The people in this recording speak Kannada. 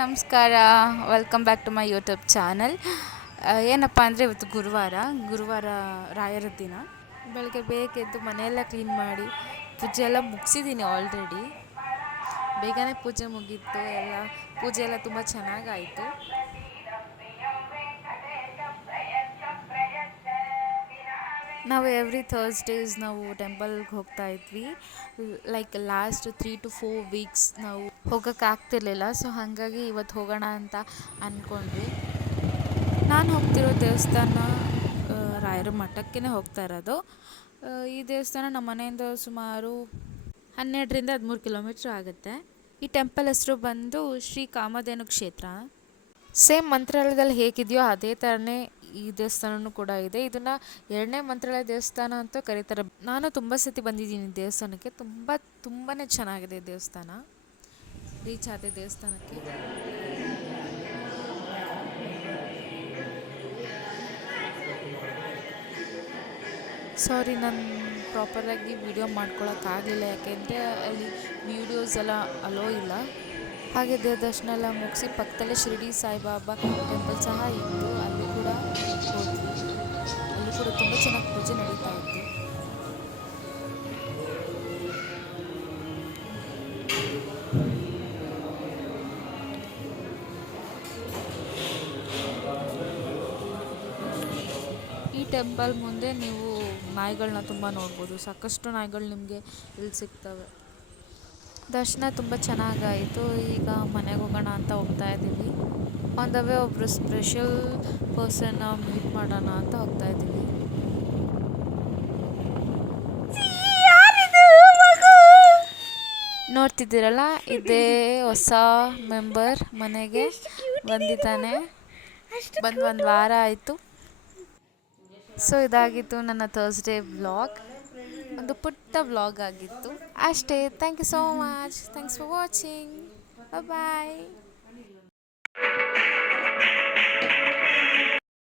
ನಮಸ್ಕಾರ. Welcome back to my YouTube channel. ಏನಪ್ಪ ಅಂದರೆ ಇವತ್ತು ಗುರುವಾರ ರಾಯರ ದಿನ. ಬೆಳಗ್ಗೆ ಬೇಗ ಎದ್ದು ಮನೆಯೆಲ್ಲ ಕ್ಲೀನ್ ಮಾಡಿ ಪೂಜೆ ಎಲ್ಲ ಮುಗಿಸಿದ್ದೀನಿ ಆಲ್ರೆಡಿ. ಬೇಗನೆ ಪೂಜೆ ಮುಗೀತು. ಪೂಜೆ ಎಲ್ಲ ತುಂಬ ಚೆನ್ನಾಗಾಯಿತು. ನಾವು ಎವ್ರಿ ಥರ್ಸ್ಡೇಸ್ ನಾವು ಟೆಂಪಲ್ಗೆ ಹೋಗ್ತಾ ಇದ್ವಿ. ಲೈಕ್ ಲಾಸ್ಟ್ 3 to 4 ವೀಕ್ಸ್ ನಾವು ಹೋಗೋಕ್ಕಾಗ್ತಿರ್ಲಿಲ್ಲ. ಸೊ ಹಾಗಾಗಿ ಇವತ್ತು ಹೋಗೋಣ ಅಂತ ಅಂದ್ಕೊಂಡ್ವಿ. ನಾನು ಹೋಗ್ತಿರೋ ದೇವಸ್ಥಾನ ರಾಯರ ಮಠಕ್ಕೇ ಹೋಗ್ತಾ ಇರೋದು. ಈ ದೇವಸ್ಥಾನ ನಮ್ಮ ಮನೆಯಿಂದ ಸುಮಾರು 12-13 ಕಿಲೋಮೀಟ್ರ್ ಆಗುತ್ತೆ. ಈ ಟೆಂಪಲ್ ಹೆಸರು ಬಂದು ಶ್ರೀ ಕಾಮಧೇನು ಕ್ಷೇತ್ರ. ಸೇಮ್ ಮಂತ್ರಾಲಯದಲ್ಲಿ ಹೇಗಿದೆಯೋ ಅದೇ ಥರನೇ ಈ ದೇವಸ್ಥಾನವೂ ಕೂಡ ಇದೆ. ಇದನ್ನು 2ನೇ ಮಂತ್ರಾಲಯ ದೇವಸ್ಥಾನ ಅಂತ ಕರೀತಾರೆ. ನಾನು ತುಂಬ ಸತಿ ಬಂದಿದ್ದೀನಿ ದೇವಸ್ಥಾನಕ್ಕೆ. ತುಂಬಾ ಚೆನ್ನಾಗಿದೆ ದೇವಸ್ಥಾನ. ರೀಚ್ ಆದ ದೇವಸ್ಥಾನಕ್ಕೆ. ಸಾರಿ, ನಾನು ಪ್ರಾಪರಾಗಿ ವಿಡಿಯೋ ಮಾಡ್ಕೊಳಕ್ಕಾಗಲಿಲ್ಲ. ಯಾಕೆಂದರೆ ಅಲ್ಲಿ ವೀಡಿಯೋಸ್ ಎಲ್ಲ ಅಲೋ ಇಲ್ಲ. ಹಾಗೆ ದೇವದರ್ಶನ ಎಲ್ಲ ಮುಗಿಸಿ ಪಕ್ಕದಲ್ಲೇ ಶಿರಡಿ ಸಾಯಿಬಾಬಾ ಟೆಂಪಲ್ ಸಹ ಇತ್ತು. ಅಲ್ಲಿ ಕೂಡ ಹೋದ್ವಿ. ಅಲ್ಲಿ ಕೂಡ ತುಂಬ ಚೆನ್ನಾಗಿ ಪೂಜೆ ನಡೀತಾ ಇತ್ತು. ಈ ಟೆಂಪಲ್ ಮುಂದೆ ನೀವು ನಾಯಿಗಳನ್ನ ತುಂಬ ನೋಡ್ಬೋದು. ಸಾಕಷ್ಟು ನಾಯಿಗಳು ನಿಮಗೆ ಇಲ್ಲಿ ಸಿಗ್ತವೆ. ದರ್ಶನ ತುಂಬ ಚೆನ್ನಾಗಾಯಿತು. ಈಗ ಮನೆಗೆ ಹೋಗೋಣ ಅಂತ ಹೋಗ್ತಾ ಇದ್ದೀವಿ. ಆನ್ ದ ವೇ ಒಬ್ಬರು ಸ್ಪೆಷಲ್ ಪರ್ಸನ್ನ ಮೀಟ್ ಮಾಡೋಣ ಅಂತ ಹೋಗ್ತಾ ಇದ್ದೀವಿ. ನೋಡ್ತಿದ್ದೀರಲ್ಲ, ಇದೇ ಹೊಸ ಮೆಂಬರ್ ಮನೆಗೆ ಬಂದಿದ್ದಾನೆ. ಬಂದು 1 ವಾರ ಆಯಿತು. ಸೊ ಇದಾಗಿತ್ತು ನನ್ನ ಥರ್ಸ್ಡೇ ವ್ಲಾಗ್. ಒಂದು ಪುಟ್ಟ ವ್ಲಾಗ್ ಆಗಿತ್ತು ಅಷ್ಟೇ. Thank you so much. Thanks for watching. Bye.